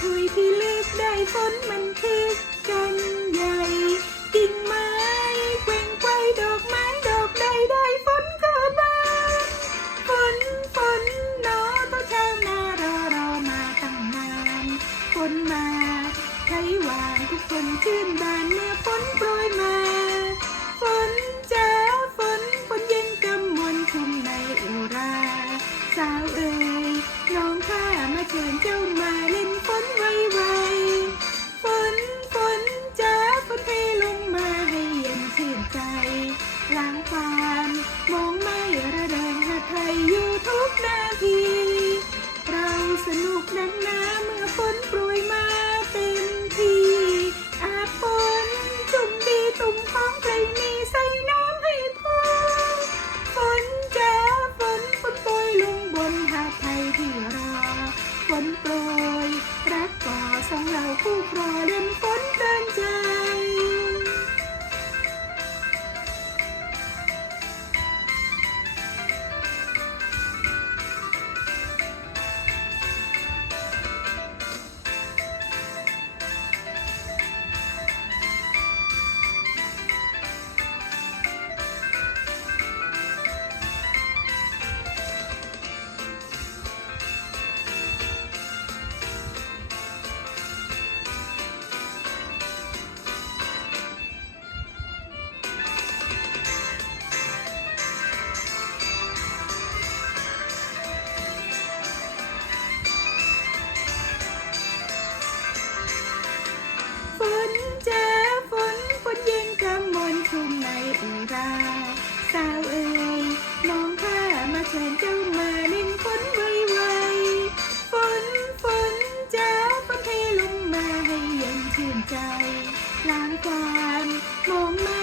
ทุยที่ลึกได้ฝนมันคึกกันใหญ่กิ่งไม้แกว่งไกวดอกไม้ดอกใดได้ฝนก็บานฝนฝนหนอต้องชาวนารอรอมาตั้งนานฝนมาใครหวานทุกคนชื่นบานเมื่อฝนโปรยมาฝน ฝนโปรยรักก่อสองเราคู่ครอเล่นฝนเดินใจ แฟนเจ้ามาเน้นฝนไวไวฝนฝนจ้าฝนเทลงมาให้เย็นชื่นใจล้างจามมองมา